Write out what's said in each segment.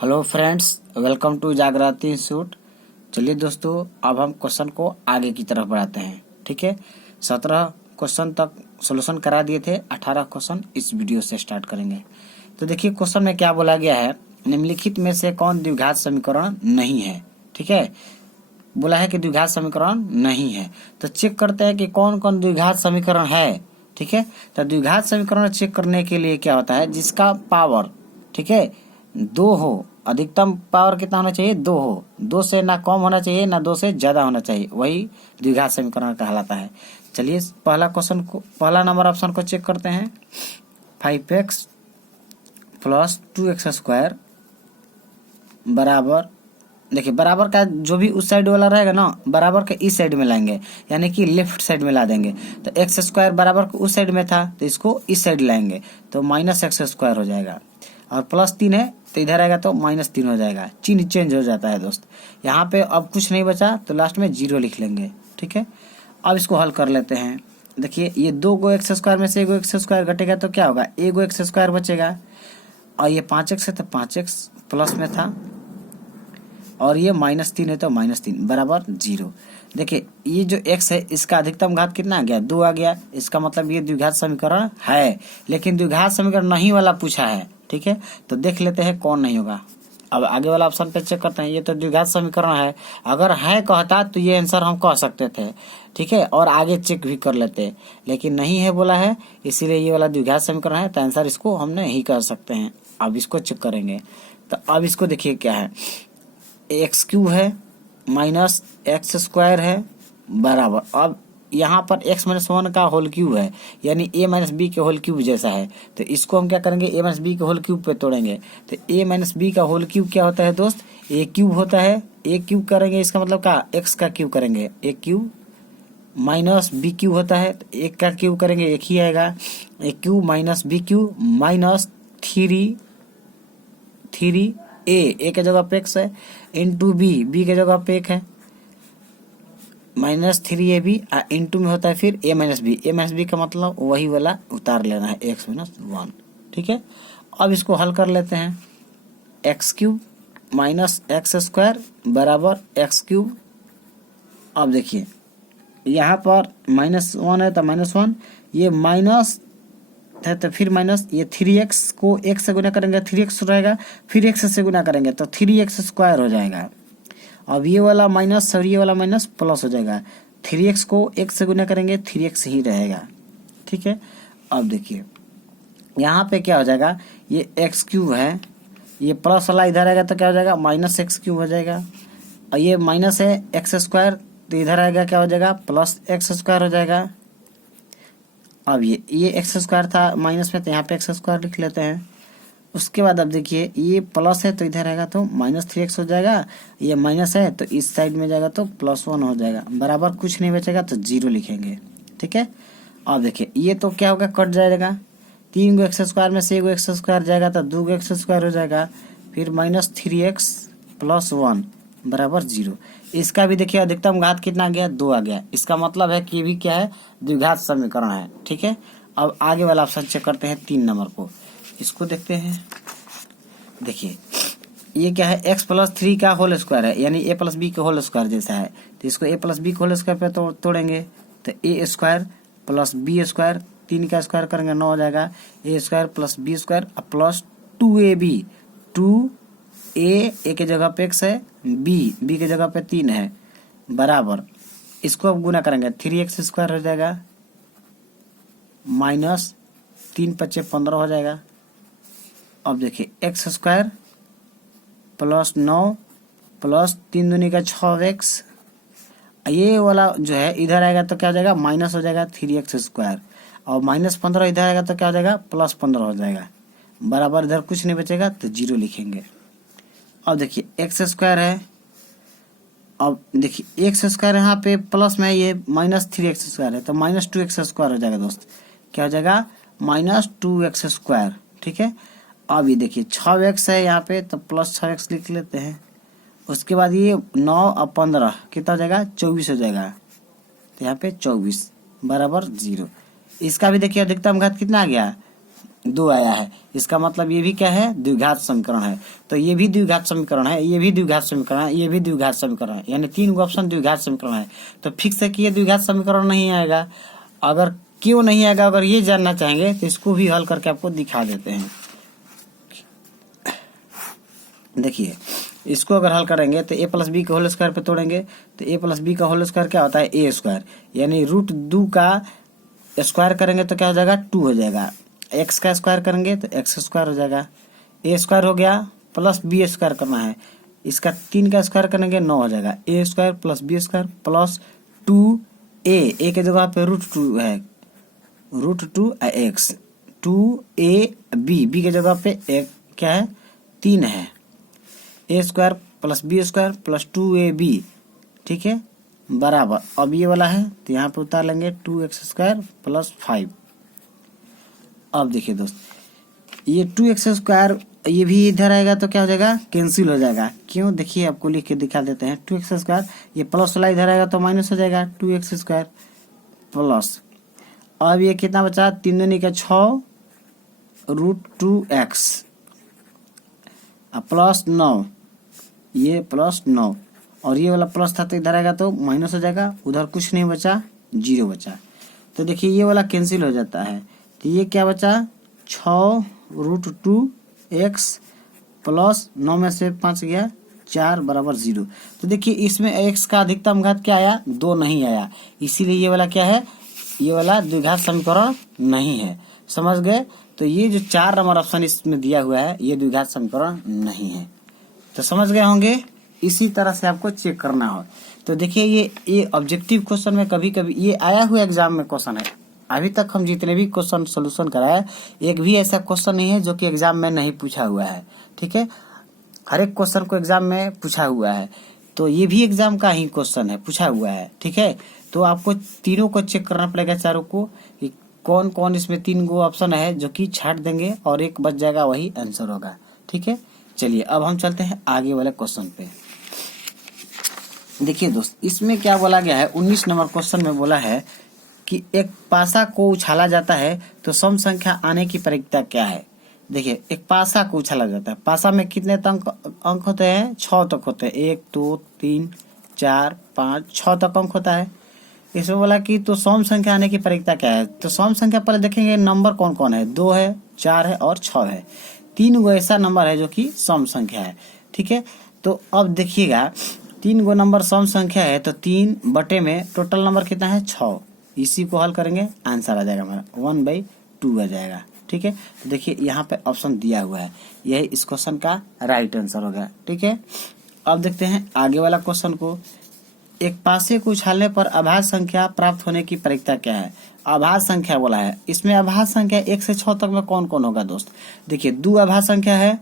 Hello friends, welcome to जागृति institute. चलिए दोस्तों, अब हम क्वेश्चन को आगे की तरफ बढ़ाते हैं। ठीक है, 17 क्वेश्चन तक सॉल्यूशन करा दिए थे, 18 क्वेश्चन इस वीडियो से स्टार्ट करेंगे। तो देखिए क्वेश्चन में क्या बोला गया है, निम्नलिखित में से कौन द्विघात समीकरण नहीं है। ठीक है, बोला है कि द्विघात समीकरण नहीं है, तो चेक करते हैं कि कौन कौन द्विघात समीकरण है। ठीक है, तो द्विघात समीकरण चेक करने के लिए क्या होता है, जिसका पावर ठीक है 2 हो, अधिकतम पावर कितना होना चाहिए, 2 हो, 2 से ना कम होना चाहिए ना 2 से ज्यादा होना चाहिए, वही द्विघात समीकरण कहलाता है। चलिए पहला नंबर ऑप्शन को चेक करते हैं। 5x प्लस 2x² बराबर, देखिए बराबर का जो भी उस साइड वाला रहेगा ना, बराबर के इस साइड में लाएंगे, यानी कि लेफ्ट साइड में ला देंगे। तो x² बराबर को उस साइड में था तो इसको इस साइड लाएंगे, तो -x² हो जाएगा। और +3 है तो इधर आएगा तो -3 हो जाएगा, चिन्ह चेंज हो जाता है दोस्त। यहाँ पे अब कुछ नहीं बचा तो लास्ट में 0 लिख लेंगे। ठीक है, अब इसको हल कर लेते हैं। देखिए ये 2 गो x² में से 1 x² घटेगा तो क्या होगा, 1 x² बचेगा। और ये 5x है तो 5x प्लस में था, और ये -3 है तो -3 बराबर 0। देखिए ये जो x है इसका अधिकतम घात कितना आ गया, 2 आ गया। इसका मतलब ये द्विघात समीकरण है, लेकिन द्विघात समीकरण नहीं वाला पूछा है। ठीक है, तो देख लेते हैं कौन नहीं होगा। अब आगे वाला ऑप्शन पे चेक करते हैं, ये तो द्विघात समीकरण है। अगर है कहता तो ये आंसर हम कह सकते थे। ठीक है, और आगे चेक भी कर लेते, लेकिन नहीं है बोला है, इसीलिए ये वाला द्विघात समीकरण है, तो आंसर इसको हम नहीं कर सकते हैं। अब इसको चेक करेंगे, तो अब इसको देखिए क्या है, x³ है माइनस x² है बराबर, अब यहाँ पर x-1 का होल क्यूब है, यानी a-b के होल क्यूब जैसा है। तो इसको हम क्या करेंगे, a-b के होल क्यूब पे तोड़ेंगे। तो a-b का होल क्यूब क्या होता है दोस्त, a³ होता है। a³ करेंगे इसका मतलब क्या, x का क्यूब करेंगे, a³ माइनस b³ होता है, तो 1 का क्यूब करेंगे 1 ही आएगा। a³ minus b³ minus 3 a के जगह पे x है, इंटू b के जगह पे 1 है, -3ab इंटू में होता है फिर a-b का मतलब वही वाला उतार लेना है, x-1। ठीक है, अब इसको हल कर लेते हैं। x³ माइनस x² बराबर x³। अब देखिए यहाँ पर -1 है तो -1, ये माइनस है तो फिर माइनस, ये 3x को 1 से गुना करेंगे 3x रहेगा, फिर x से गुना करेंगे तो 3x² हो जाएगा। अब ये वाला माइनस और ये वाला माइनस प्लस हो जाएगा, 3x को 1 से गुना करेंगे 3x ही रहेगा। ठीक है, अब देखिए यहाँ पे क्या हो जाएगा, ये x³ है, ये प्लस वाला इधर आएगा तो क्या हो जाएगा, -x³ हो जाएगा। और ये माइनस है x² तो इधर आएगा क्या हो जाएगा, +x² हो जाएगा। अब ये x² था माइनस में, तो यहाँ पे x² लिख लेते हैं। उसके बाद अब देखिए ये प्लस है तो इधर आएगा तो -3x हो जाएगा, ये माइनस है तो इस साइड में जाएगा तो +1 हो जाएगा, बराबर कुछ नहीं बचेगा तो 0 लिखेंगे। ठीक है, अब देखिए ये तो क्या होगा, कट जाएगा, 3 गो x² में से 1 गो x² जाएगा तो 2 गो x² हो जाएगा, फिर -3x + 1 बराबर 0। इसका भी देखिए अधिकतम घात कितना आ गया, 2 आ गया। इसका मतलब है कि ये भी क्या है, द्विघात समीकरण है। ठीक है, अब आगे वाला ऑप्शन चेक करते हैं 3 नंबर को, इसको देखते हैं। देखिए ये क्या है, x + 3 का होल स्क्वायर है, यानी a + b के होल स्क्वायर जैसा है, तो इसको a + b के होल स्क्वायर पे तोड़ेंगे तो a² + b², 3 का स्क्वायर करेंगे 9 हो जाएगा, a² + b² plus 2ab, 2a के जगह पे x है, b के जगह पे 3 है बराबर, इसको अब गुना करेंगे 3x² हो जाएगा, माइनस 3 × 5 = 15 हो जाएगा। अब देखिए x² + 9 प्लस 3 दूनी का 6x, ये वाला जो है इधर आएगा तो क्या हो जाएगा, माइनस हो जाएगा 3x², और -15 इधर आएगा तो क्या हो जाएगा, +15 हो जाएगा, बराबर इधर कुछ नहीं बचेगा तो 0 लिखेंगे। अब देखिए x² है, अब देखिए x² यहाँ पे प्लस में, ये -3x² है तो -2x² हो जाएगा दोस्त, क्या हो जाएगा, -2x²। ठीक है, अब ये देखिए 6x है यहाँ पे तो +6x लिख लेते हैं। उसके बाद ये 9 और 15 कितना हो जाएगा, 24 हो जाएगा, तो यहाँ पे 24 बराबर 0। इसका भी देखिए अधिकतम घात कितना आ गया, 2 आया है, इसका मतलब ये भी क्या है, द्विघात समीकरण है। तो ये भी द्विघात समीकरण है, ये भी द्विघात समीकरण है, ये भी द्विघात समीकरण है, यानी 3 ऑप्शन द्विघात समीकरण है। तो फिक्स है कि ये द्विघात समीकरण नहीं आएगा। अगर क्यों नहीं आएगा, अगर ये जानना चाहेंगे तो इसको भी हल करके आपको दिखा देते हैं। देखिए, इसको अगर हल करेंगे तो a प्लस बी का होल स्क्वायर पे तोड़ेंगे तो a प्लस बी का होल स्क्वायर क्या होता है, a स्क्वायर, यानी रूट 2 का स्क्वायर करेंगे तो क्या हो जाएगा, 2 हो जाएगा। x का स्क्वायर करेंगे तो x स्क्वायर हो जाएगा, a स्क्वायर हो गया, प्लस b स्क्वायर करना है, इसका 3 का स्क्वायर करेंगे 9 हो जाएगा, a square plus b square plus 2a के जगह पे रूट 2 है, रूट 2 x, 2ab, b के जगह पे एक क्या है, 3 है, a square plus b square plus 2ab, ठीक है, बराबर। अब ये वाला है तो यहाँ पे उतार लेंगे 2x स्क्वायर प्लस 5। अब देखिए दोस्त, ये 2x स्क्वायर ये भी इधर आएगा तो क्या हो जाएगा, कैंसिल हो जाएगा। क्यों, देखिए आपको लिख के दिखा देते हैं। 2x स्क्वायर ये प्लस वाला इधर आएगा तो माइनस हो जाएगा, 2x स्क्वायर प्लस, अब ये कितना बचा, 3 दूनी का 6 रूट 2x प्लस 9, ये प्लस 9, और ये वाला प्लस था तो इधर आएगा तो माइनस हो जाएगा, उधर कुछ नहीं बचा, 0 बचा। तो देखिए ये वाला कैंसिल हो जाता है, तो ये क्या बचा, 6 रूट 2x प्लस 9 में से 5 गया 4 बराबर 0। तो देखिए इसमें x का अधिकतम घात क्या आया, 2 नहीं आया, इसीलिए ये वाला क्या है, ये वाला द्विघात समीकरण नहीं है। समझ गए। तो ये जो 4 नंबर ऑप्शन इसमें दिया हुआ है ये द्विघात समीकरण नहीं है। तो समझ गए होंगे। इसी तरह से आपको चेक करना हो तो देखिए ये ऑब्जेक्टिव क्वेश्चन में कभी कभी ये आया हुआ एग्जाम में क्वेश्चन है। अभी तक हम जितने भी क्वेश्चन सोल्यूशन कराए एक भी ऐसा क्वेश्चन नहीं है जो कि एग्जाम में नहीं पूछा हुआ है। ठीक है, हर एक क्वेश्चन को एग्जाम में पूछा हुआ है, तो ये भी एग्जाम का ही क्वेश्चन है, पूछा हुआ है। ठीक है, तो आपको तीनों को चेक करना पड़ेगा, चारों को, कि कौन कौन इसमें 3 गो ऑप्शन है जो कि छाट देंगे और एक बच जाएगा, वही आंसर होगा। ठीक है, चलिए अब हम चलते हैं आगे वाले क्वेश्चन पे। देखिए दोस्त, इसमें क्या बोला गया है, 19 नंबर क्वेश्चन में बोला है कि एक पासा को उछाला जाता है तो सम संख्या आने की प्रक्रिया क्या है। देखिए, एक पासा को उछाला जाता है, पासा में कितने अंक होते हैं, 6 तक होते हैं, 1 2 3 4 5 6 तक अंक होता है। इसमें बोला कि तो सम संख्या आने की प्रक्रिया क्या है। तो सम संख्या पहले देखेंगे नंबर कौन कौन है, 2 है, 4 है और 6 है। 3 गो ऐसा नंबर है जो कि सम संख्या है। ठीक है, तो अब देखिएगा 3 गो नंबर सम संख्या है तो 3 बटे में टोटल नंबर कितना है, 6। इसी को हल करेंगे, आंसर आ जाएगा हमारा 1/2 आ जाएगा। ठीक है, तो देखिए यहाँ पे ऑप्शन दिया हुआ है, यही इस क्वेश्चन का राइट आंसर होगा। ठीक है, अब देखते हैं आगे वाला क्वेश्चन को। एक पासे को उछालने पर अभाज्य संख्या प्राप्त होने की प्रक्रिया क्या है। अभाज्य संख्या बोला है, इसमें अभाज्य संख्या 1 से 6 तक में कौन कौन होगा दोस्त। देखिए 2 अभाज्य संख्या है,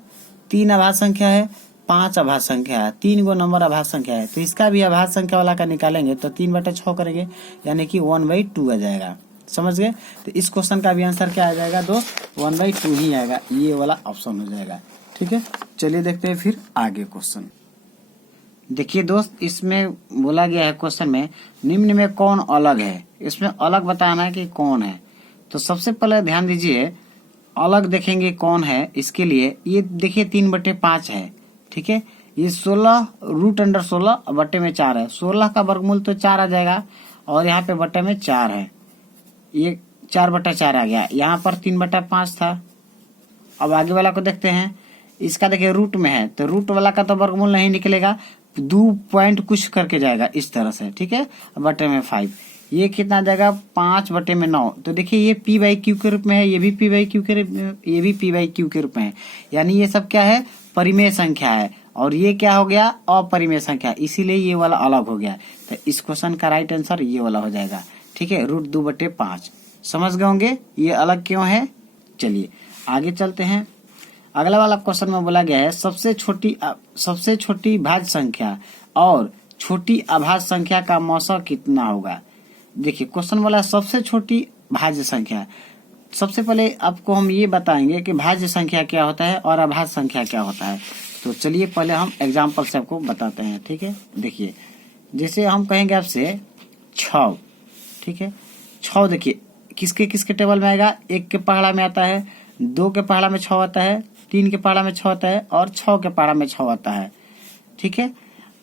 3 अभाज्य संख्या है, 5 अभाज्य संख्या है, 3 गो नंबर अभाज्य संख्या है। तो इसका भी अभाज्य संख्या वाला का निकालेंगे तो 3/6 करेंगे, यानी कि 1/2 आ जाएगा। समझ गए। तो इस क्वेश्चन का भी आंसर क्या आ जाएगा दोस्त, 1/2 ही आएगा, ये वाला ऑप्शन हो जाएगा। ठीक है, चलिए देखते हैं फिर आगे क्वेश्चन। देखिए दोस्त, इसमें बोला गया है क्वेश्चन में निम्न में कौन अलग है। इसमें अलग बताना है कि कौन है। तो सबसे पहले ध्यान दीजिए, अलग देखेंगे कौन है। इसके लिए ये देखिए 3/5 है। ठीक है, ये 16 √16 बटे में 4 है। 16 का वर्गमूल तो 4 आ जाएगा और यहाँ पे बटे में 4 है, ये 4/4 आ गया। यहाँ पर 3/5 था। अब आगे वाला को देखते हैं। इसका देखिए रूट में है तो रूट वाला का तो वर्गमूल नहीं निकलेगा, 2 पॉइंट कुछ करके जाएगा इस तरह से। ठीक है, बटे में 5, ये कितना जाएगा 5/9। तो देखिए ये p/q के रूप में है, ये भी p/q के रूप में, ये भी p/q के रूप में है, यानी ये सब क्या है, परिमेय संख्या है। और ये क्या हो गया, अपरिमेय संख्या, इसीलिए ये वाला अलग हो गया। तो इस क्वेश्चन का राइट आंसर ये वाला हो जाएगा। ठीक है, √2/5। समझ गए होंगे ये अलग क्यों है। चलिए आगे चलते हैं। अगला वाला क्वेश्चन में बोला गया है सबसे छोटी भाज्य संख्या और छोटी अभाज्य संख्या का मौसा कितना होगा। देखिए क्वेश्चन बोला सबसे छोटी भाज्य संख्या। सबसे पहले आपको हम ये बताएंगे कि भाज्य संख्या क्या होता है और अभाज्य संख्या क्या होता है। तो चलिए पहले हम एग्जाम्पल से आपको बताते हैं। ठीक है, देखिए जैसे हम कहेंगे आपसे 6। ठीक है, 6 देखिए किसके किसके टेबल में आएगा, 1 के पहाड़ा में आता है, 2 के पहाड़ा में 6 होता है, 3 के पहाड़ा में 6 होता है और 6 के पहाड़ा में 6 होता है। ठीक है,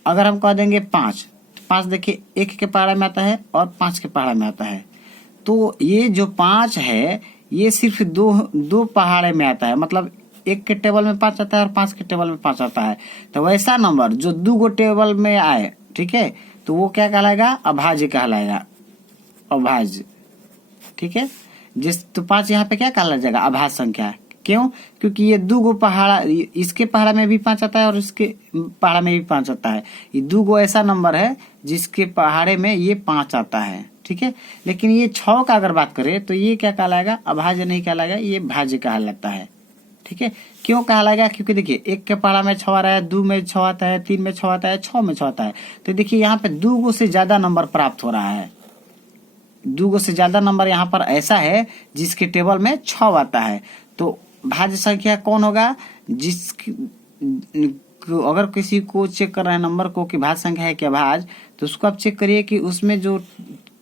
अगर हम कह देंगे 5, तो 5 देखिए 1 के पहाड़ा में आता है और 5 के पहाड़ा में आता है। तो ये जो 5 है ये सिर्फ दो पहाड़े में आता है, मतलब 1 के टेबल में 5 आता है और 5 के टेबल में 5 आता है। तो वैसा नंबर जो 2 गो टेबल में आए, ठीक है, तो वो क्या कहलाएगा? अभाज्य कहलाएगा, अभाज्य। ठीक है, तो 5 यहाँ पे क्या कहला जाएगा? अभाज्य संख्या। क्यों? क्योंकि ये 2 गो पहाड़ा, इसके पहाड़ा में भी 5 आता है और इसके पहाड़ा में भी 5 आता है। ये 2 गो ऐसा नंबर है जिसके पहाड़े में ये 5 आता है। ठीक है, लेकिन ये 6 का अगर बात करें तो ये क्या कहलाएगा? अभाज्य नहीं कहलाएगा, ये भाज्य कहलाता है। ठीक है, क्यों कहलाएगा? क्योंकि देखिए 1 के पहाड़ा में 6 आ रहा है, 2 में 6 आता है, 3 में 6 आता है, 6 में 6 आता है। तो देखिए यहाँ पे 2 गो से ज्यादा नंबर प्राप्त हो रहा है। 2 गो से ज्यादा नंबर यहाँ पर ऐसा है जिसके टेबल में 6 आता है। तो भाज्य संख्या कौन होगा? अगर किसी को चेक कर रहे हैं नंबर को कि भाज्य संख्या है क्या भाज्य, तो उसको आप चेक करिए कि उसमें जो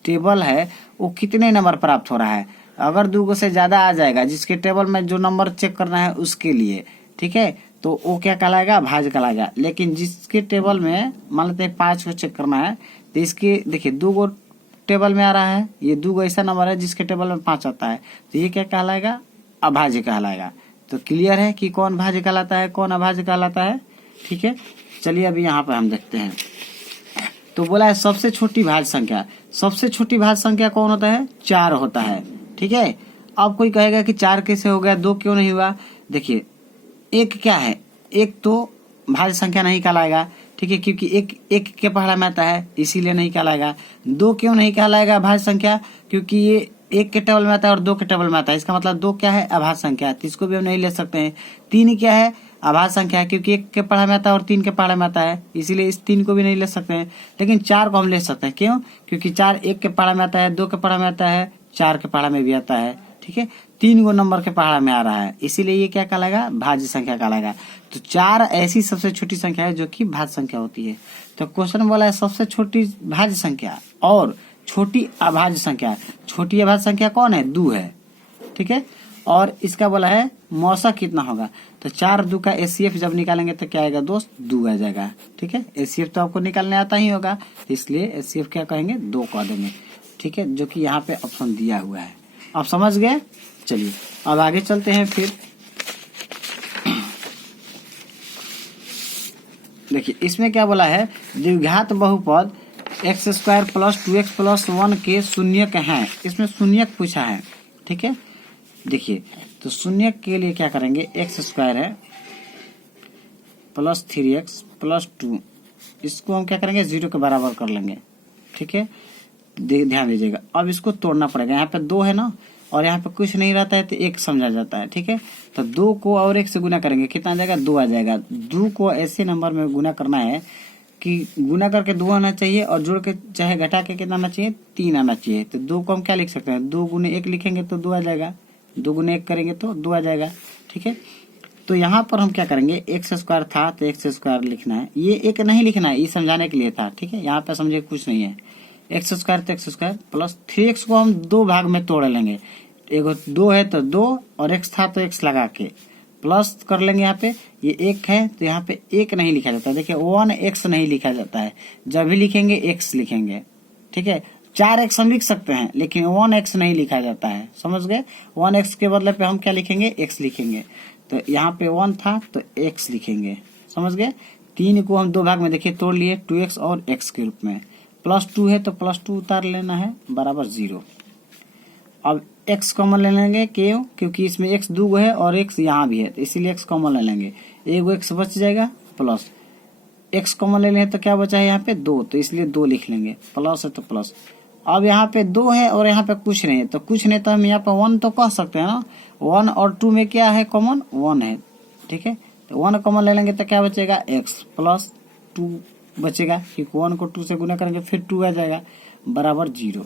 टेबल है वो कितने नंबर प्राप्त हो रहा है। अगर 2 गो से ज्यादा आ जाएगा जिसके टेबल में जो नंबर चेक करना है उसके लिए, ठीक है, तो वो क्या कहलाएगा? भाज्य कहलाएगा। लेकिन जिसके टेबल में मान लेते हैं 5 को चेक करना है, तो इसके देखिए 2 गो टेबल में आ रहा है, ये 2 गो ऐसा नंबर है जिसके टेबल में 5 आता है, तो ये क्या कहलाएगा? अभाज्य कहलाएगा। तो क्लियर है कि कौन भाज्य कहलाता है, कौन अभाज्य कहलाता है। ठीक है, चलिए अभी यहाँ पर हम देखते हैं। तो बोला है सबसे छोटी भाज्य संख्या। सबसे छोटी भाज्य संख्या कौन होता है? 4 होता है। ठीक है, अब कोई कहेगा कि 4 कैसे हो गया, 2 क्यों नहीं हुआ? देखिए 1 क्या है? 1 तो भाज्य संख्या नहीं कहलाएगा। ठीक है, क्योंकि एक के पहाड़ा में आता है इसीलिए नहीं कहलाएगा। 2 क्यों नहीं कहलाएगा भाज्य संख्या? क्योंकि ये 1 के टेबल में आता है और 2 के टेबल में आता है, इसका मतलब 2 क्या है? अभाज्य संख्या, तो इसको भी हम नहीं ले सकते हैं। 3 क्या है? अभाज्य संख्या है, क्योंकि 1 के पहाड़ा में आता है और 3 के पहाड़ा में आता है, इसीलिए इस 3 को भी नहीं ले सकते हैं। लेकिन 4 को हम ले सकते हैं। क्यों? क्योंकि 4 1 के पहाड़ा में आता है, 2 के पहाड़ा में आता है, 4 के पहाड़ा में भी आता है। ठीक है, 3 गो नंबर के पहाड़ा में आ रहा है, इसीलिए ये क्या कहलाएगा? भाज्य संख्या कहलाएगा। तो 4 ऐसी सबसे छोटी संख्या है जो कि भाज्य संख्या होती है। तो क्वेश्चन बोला है सबसे छोटी भाज्य संख्या और छोटी अभाज्य संख्या। छोटी अभाज्य संख्या कौन है? 2 है। ठीक है, और इसका बोला है मौसक कितना होगा? तो 4 2 का एचसीएफ जब निकालेंगे तो क्या आएगा दोस्त? 2 आ जाएगा। ठीक है, एचसीएफ तो आपको निकालने आता ही होगा, इसलिए एचसीएफ क्या कहेंगे? 2 कह देंगे। ठीक है, जो कि यहाँ पे ऑप्शन दिया हुआ है। आप समझ गए? चलिए अब आगे चलते हैं। फिर देखिए इसमें क्या बोला है? द्विघात बहुपद x² + 2x + 1 के शून्यक हैं। इसमें शून्यक पूछा है। ठीक है, देखिए तो शून्यक के लिए क्या करेंगे? x² है + 3x + 2, इसको हम क्या करेंगे? 0 के बराबर कर लेंगे। ठीक है, ध्यान दीजिएगा। अब इसको तोड़ना पड़ेगा। यहाँ पे 2 है ना, और यहाँ पे कुछ नहीं रहता है तो 1 समझा जाता है। ठीक है, तो 2 को और 1 से गुना करेंगे, कितना आ जाएगा? 2 आ जाएगा। 2 को ऐसे नंबर में गुना करना है कि गुना करके 2 आना चाहिए और जोड़ के चाहे घटा के कितना आना चाहिए? 3 आना चाहिए। तो 2 को हम क्या लिख सकते हैं? 2 × 1 लिखेंगे तो 2 आ जाएगा, 2 × 1 करेंगे तो 2 आ जाएगा। ठीक है, तो यहाँ पर हम क्या करेंगे? x² था तो x² लिखना है, ये 1 नहीं लिखना है, ये समझाने के लिए था। ठीक है, यहाँ पे समझे कुछ नहीं है। x² तो x² + 3x को हम 2 भाग में तोड़ लेंगे। एगो 2 है तो 2 और x था तो x लगा के प्लस कर लेंगे। यहाँ पे ये 1 है तो यहाँ पे 1 नहीं लिखा जाता। देखिए 1x नहीं लिखा जाता है, जब भी लिखेंगे x लिखेंगे। ठीक है, 4x हम लिख सकते हैं लेकिन 1x नहीं लिखा जाता है। समझ गए? 1x के बदले पे हम क्या लिखेंगे? x लिखेंगे। तो यहाँ पे 1 था तो x लिखेंगे। समझ गए? 3 को हम 2 भाग में देखिए तोड़ लिए, 2x और x के रूप में। +2 है तो +2 उतार लेना है बराबर 0। अब x कॉमन ले लेंगे। क्यों? क्योंकि इसमें x 2 गो है और x यहाँ भी है, तो इसीलिए x कॉमन ले लेंगे। एगो x बच जाएगा, प्लस x कॉमन ले लेंगे तो क्या बचा है? यहाँ पे 2, तो इसलिए 2 लिख लेंगे। प्लस है तो प्लस। अब यहाँ पे 2 है और यहाँ पे कुछ नहीं है, तो कुछ नहीं तो हम यहाँ पे 1 तो कह सकते हैं ना। 1 और 2 में क्या है कॉमन? 1 है। ठीक है, तो 1 कॉमन ले लेंगे तो क्या बचेगा? x + 2 बचेगा, क्योंकि 1 को 2 से गुना करेंगे फिर 2 आ जाएगा बराबर 0।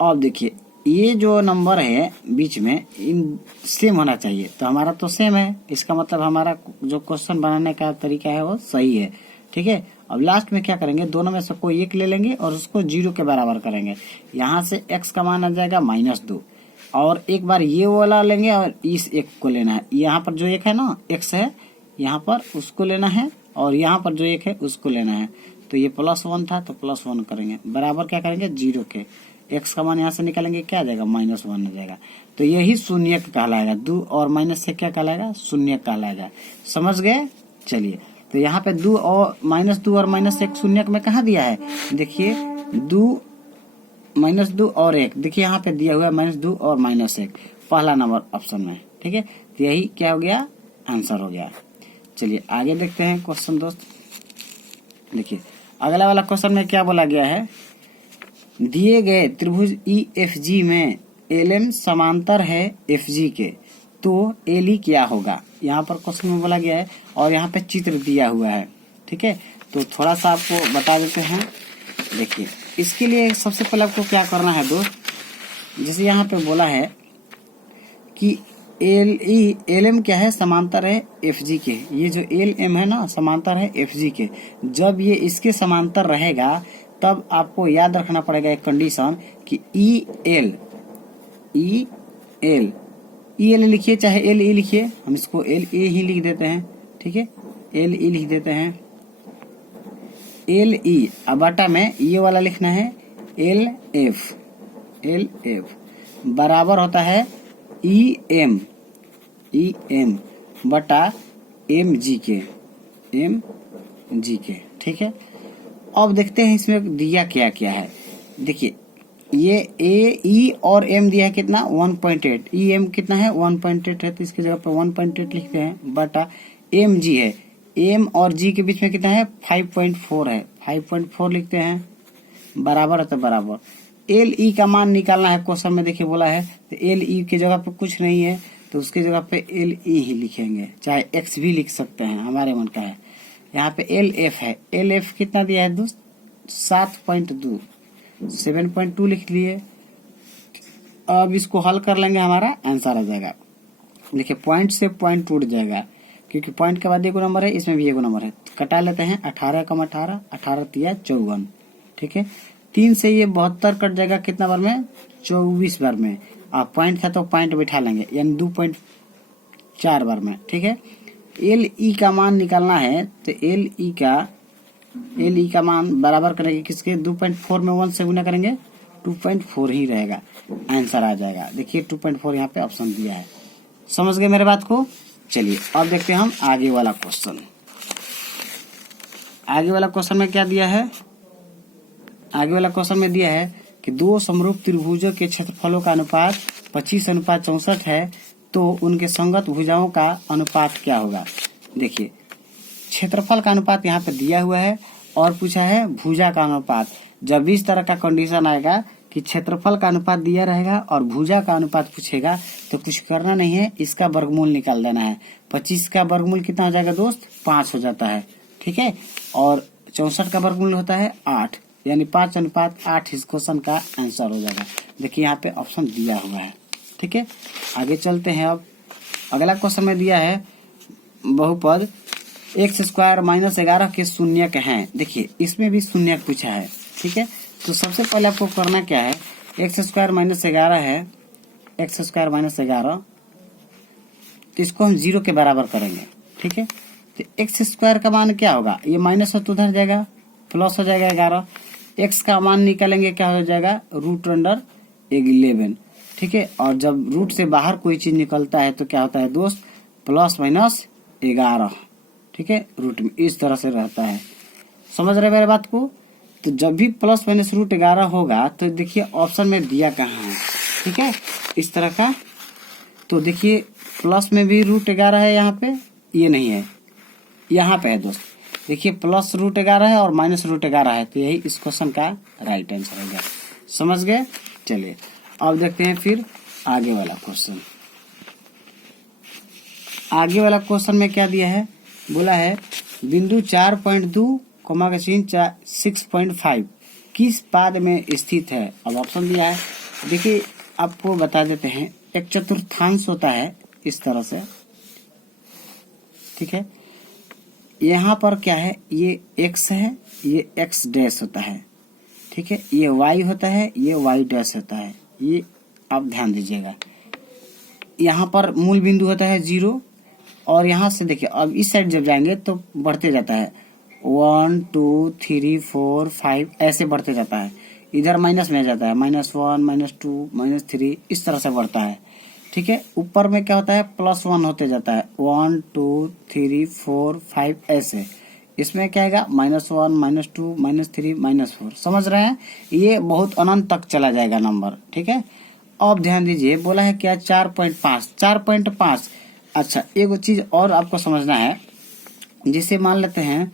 अब देखिए ये जो नंबर है बीच में इन सेम होना चाहिए, तो हमारा तो सेम है, इसका मतलब हमारा जो क्वेश्चन बनाने का तरीका है वो सही है। ठीक है, अब लास्ट में क्या करेंगे? दोनों में से कोई एक ले लेंगे और उसको 0 के बराबर करेंगे। यहाँ से x का मान आ जाएगा -2, और एक बार ये वाला लेंगे और इस एक को लेना है। यहाँ पर जो एक है ना x है, यहाँ पर उसको लेना है और यहाँ पर जो एक है उसको लेना है। तो ये +1 था तो +1 करेंगे, बराबर क्या करेंगे 0 के। x का मान यहाँ से निकालेंगे, क्या आ जाएगा -1 आ जाएगा। तो यही शून्य कहलाएगा, 2 और माइनस से क्या कहलाएगा, शून्य कहलाएगा। समझ गए। चलिए, तो यहाँ पे 2 और -2 और -1 शून्य में कहाँ दिया है, देखिए 2 -2 और 1, देखिए यहाँ पे दिया हुआ है -2 और -1 पहला नंबर ऑप्शन में। ठीक है, तो यही क्या हो गया, आंसर हो गया। चलिए आगे देखते हैं क्वेश्चन दोस्त। देखिए अगला वाला क्वेश्चन में क्या बोला गया है, दिए गए त्रिभुज EFG में LM समांतर है FG के, तो LE क्या होगा। यहाँ पर क्वेश्चन में बोला गया है और यहाँ पे चित्र दिया हुआ है। ठीक है, तो थोड़ा सा आपको बता देते हैं। देखिए इसके लिए सबसे पहले आपको क्या करना है दोस्त, जैसे यहाँ पे बोला है कि LM क्या है, समांतर है FG के। ये जो LM है ना समांतर है FG के। जब ये इसके समांतर रहेगा तब आपको याद रखना पड़ेगा एक कंडीशन कि EL लिखिए चाहे LE लिखिए, हम इसको LA ही लिख देते हैं। ठीक है, LE लिख देते हैं, LE अब बटा में ये वाला लिखना है LF बराबर होता है EM बटा MG के। ठीक है, अब देखते हैं इसमें दिया क्या क्या है। देखिए ये E और M दिया है कितना 1.8, EM कितना है 1.8 है, तो इसकी जगह पे 1.8 लिखते हैं बटा MG है, M और G के बीच में कितना है 5.4 है, 5.4 लिखते हैं बराबर है, तो बराबर LE का मान निकालना है। क्वेश्चन में देखिए बोला है, तो LE की जगह पे कुछ नहीं है तो उसकी जगह पे LE ही लिखेंगे, चाहे X भी लिख सकते हैं, हमारे मन का है। यहाँ पे LF है, LF कितना दिया है दोस्त 7.2, 7.2 लिख लिए। अब इसको हल कर लेंगे, हमारा आंसर आ जाएगा। देखिए पॉइंट से पॉइंट टूट जाएगा क्योंकि पॉइंट के बाद एक नंबर है, इसमें भी एक नंबर है, कटा लेते हैं। 18 कम 18, 18 तिया 54। ठीक है, 3 से ये 72 कट जाएगा, कितना बार में 24 बार में। आप पॉइंट था तो पॉइंट बैठा लेंगे, यानी 2.4 बार में। ठीक है, LE का मान निकालना है, तो LE का मान बराबर करेंगे किसके, 2.4 में 1 से गुना करेंगे 2.4 ही रहेगा, आंसर आ जाएगा। देखिए 2.4 यहाँ पे ऑप्शन दिया है। समझ गए मेरे बात को। चलिए अब देखते हैं हम आगे वाला क्वेश्चन। आगे वाला क्वेश्चन में क्या दिया है, आगे वाला क्वेश्चन में दिया है कि दो समरूप त्रिभुजों के क्षेत्रफलों का अनुपात 25:64 है, तो उनके संगत भुजाओं का अनुपात क्या होगा। देखिए क्षेत्रफल का अनुपात यहाँ पे दिया हुआ है और पूछा है भुजा का अनुपात। जब इस तरह का कंडीशन आएगा कि क्षेत्रफल का अनुपात दिया रहेगा और भुजा का अनुपात पूछेगा, तो कुछ करना नहीं है, इसका वर्गमूल निकाल देना है। 25 का वर्गमूल कितना हो जाएगा दोस्त, 5 हो जाता है। ठीक है, और 64 का वर्गमूल होता है 8, यानी 5:8 इस क्वेश्चन का आंसर हो जाएगा। देखिए यहाँ पे ऑप्शन दिया हुआ है। ठीक है, आगे चलते हैं। अब अगला क्वेश्चन में दिया है बहुपद x² - 11 के शून्यक हैं। देखिए इसमें भी शून्यक पूछा है। ठीक है, तो सबसे पहले आपको करना क्या है, x² - 11 है, x² - 11, तो इसको हम 0 के बराबर करेंगे। ठीक है, तो x² का मान क्या होगा, ये माइनस हो तो उधर जाएगा, प्लस हो जाएगा 11। x का मान निकालेंगे, क्या हो जाएगा √11। ठीक है, और जब रूट से बाहर कोई चीज निकलता है तो क्या होता है दोस्त, +-11। ठीक है, रूट में इस तरह से रहता है। समझ रहे मेरे बात को। तो जब भी +-√11 होगा तो देखिए ऑप्शन में दिया कहाँ है। ठीक है, इस तरह का। तो देखिए प्लस में भी √11 है, यहाँ पे ये नहीं है, यहाँ पे है दोस्त। देखिए +√11 है और -√11 है, तो यही इस क्वेश्चन का राइट आंसर होगा। समझ गए। चलिए अब देखते हैं फिर आगे वाला क्वेश्चन। आगे वाला क्वेश्चन में क्या दिया है, बोला है बिंदु 4.2 कोमा का चिन्ह 6.5 किस पाद में स्थित है। अब ऑप्शन दिया है, देखिए आपको बता देते हैं, एक चतुर्थांश होता है इस तरह से। ठीक है, यहाँ पर क्या है, ये x है, ये x डैश होता है। ठीक है, ये y होता है, ये y डैश होता है। ये आप ध्यान दीजिएगा। यहाँ पर मूल बिंदु होता है 0 और यहाँ से देखिए अब इस साइड जब जाएंगे तो बढ़ते जाता है 1 2 3 4 5 ऐसे बढ़ते जाता है। इधर माइनस में जाता है -1 -2 -3 इस तरह से बढ़ता है। ठीक है, ऊपर में क्या होता है +1 होते जाता है 1 2 3 4 5 ऐसे। इसमें क्या आएगा -1 -2 -3 -4। समझ रहे हैं, ये बहुत अनंत तक चला जाएगा नंबर। ठीक है, अब ध्यान दीजिए बोला है क्या 4.5। अच्छा, एक चीज और आपको समझना है, जिसे मान लेते हैं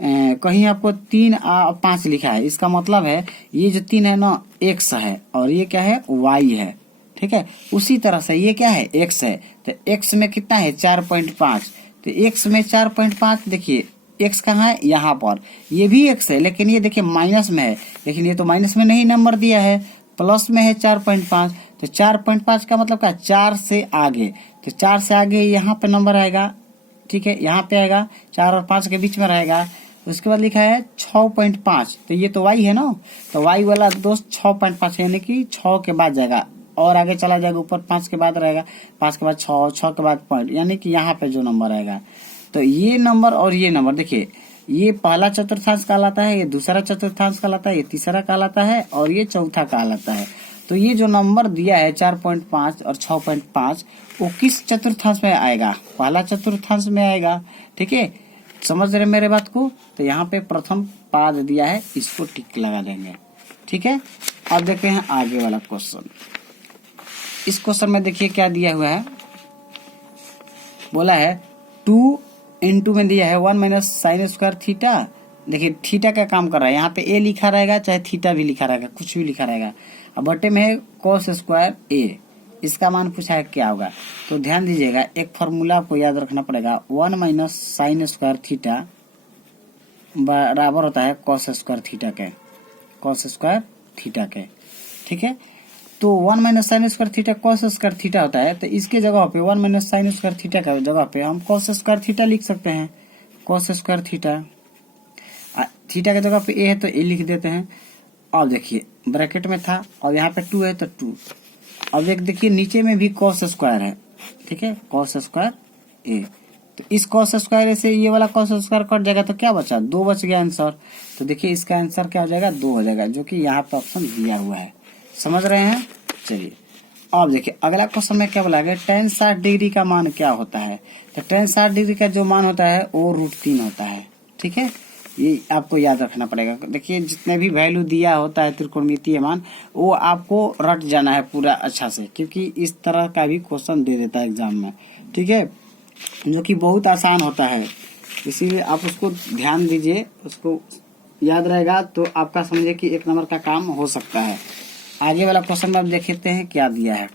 कहीं आपको 3 5 लिखा है, इसका मतलब है ये जो 3 है ना x है और ये क्या है y है। ठीक है, उसी तरह से ये क्या है x है, तो x में कितना है 4.5, तो x में 4.5 देखिए x कहाँ है यहाँ पर, ये भी x है लेकिन ये देखिए माइनस में है, लेकिन ये तो माइनस में नहीं नंबर दिया है, प्लस में है 4.5। तो 4.5 का मतलब क्या 4 से आगे, तो 4 से आगे यहाँ पे नंबर आएगा। ठीक है, यहाँ पे आएगा 4 और 5 के बीच में रहेगा। उसके बाद लिखा है 6.5, तो ये तो y है ना, तो y वाला दोस्त 6.5 यानी कि 6 के बाद जाएगा और आगे चला जाएगा, ऊपर 5 के बाद रहेगा, 5 के बाद 6, 6 के बाद पॉइंट, यानी कि यहाँ पे जो नंबर आएगा। तो ये नंबर और ये नंबर देखिए, ये पहला चतुर्थांश कहलाता है, ये दूसरा चतुर्थांश कहलाता है, ये तीसरा कहलाता है और ये चौथा कहलाता है। तो ये जो नंबर दिया है 4.5 और 6.5 वो किस चतुर्थांश में आएगा, पहला चतुर्थांश में आएगा। ठीक है, समझ रहे मेरे बात को, तो यहाँ पे प्रथम पाद दिया है, इसको टिक लगा देंगे। ठीक है, अब देखते हैं आगे वाला क्वेश्चन। इस क्वेश्चन में देखिए क्या दिया हुआ है, बोला है 2 × में दिया है 1 - sin² थीटा। देखिए थीटा का काम कर रहा है, यहाँ पे a लिखा रहेगा चाहे थीटा भी लिखा रहेगा, कुछ भी लिखा रहेगा। अब बटे में है cos² a, इसका मान पूछा है क्या होगा। तो ध्यान दीजिएगा, एक फॉर्मूला आपको याद रखना पड़ेगा, 1 - sin² थीटा बराबर होता है cos² थीटा के, cos² थीटा के। ठीक है, तो 1 - sin² थीटा cos² थीटा होता है, तो इसके जगह पे 1 - sin² थीटा का जगह पे हम cos² थीटा लिख सकते हैं, cos² थीटा। थीटा के जगह पे a है तो a लिख देते हैं। अब देखिए ब्रैकेट में था और यहाँ पे 2 है तो 2। अब एक देखिए नीचे में भी cos² है। ठीक है, cos² a, तो इस cos² से ये वाला cos² कट जाएगा तो क्या बचा 2 बच गया आंसर। तो देखिए इसका आंसर क्या हो जाएगा 2 हो जाएगा, जो कि यहाँ पे ऑप्शन दिया हुआ है। समझ रहे हैं, चलिए अब देखिए अगला क्वेश्चन में क्या बोला गया, tan 60 डिग्री का मान क्या होता है। तो tan 60 डिग्री का जो मान होता है वो √3 होता है। ठीक है, ये आपको याद रखना पड़ेगा। देखिए जितने भी वैल्यू दिया होता है त्रिकोणमितीय मान, वो आपको रट जाना है पूरा अच्छा से, क्योंकि इस तरह का भी क्वेश्चन दे देता है एग्जाम में। ठीक है, जो कि बहुत आसान होता है, इसीलिए आप उसको ध्यान दीजिए, उसको याद रहेगा तो आपका समझे कि 1 नंबर का काम हो सकता है। आगे वाला क्वेश्चन में आप देखते हैं क्या दिया है।